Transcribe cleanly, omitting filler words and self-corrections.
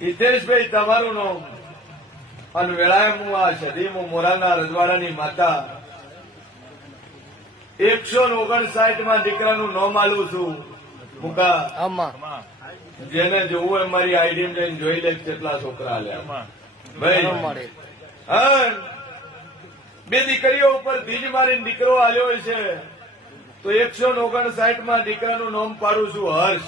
હિતેશભાઈ તમારું નામ અને વેળાએ હું આ સદીમો મોરાના રજવાડાની માતા 159 માં દીકરાનું નામ આલું છું મુકા જેને જોવું હોય મારી આઈડી લઈને જોઈ લે કેટલા છોકરા આલ્યા ભાઈ. બે દીકરીઓ ઉપર ધીજ મારીને દીકરો આલ્યો છે તો 159 માં દીકરાનું નામ પાડું છું હર્ષ.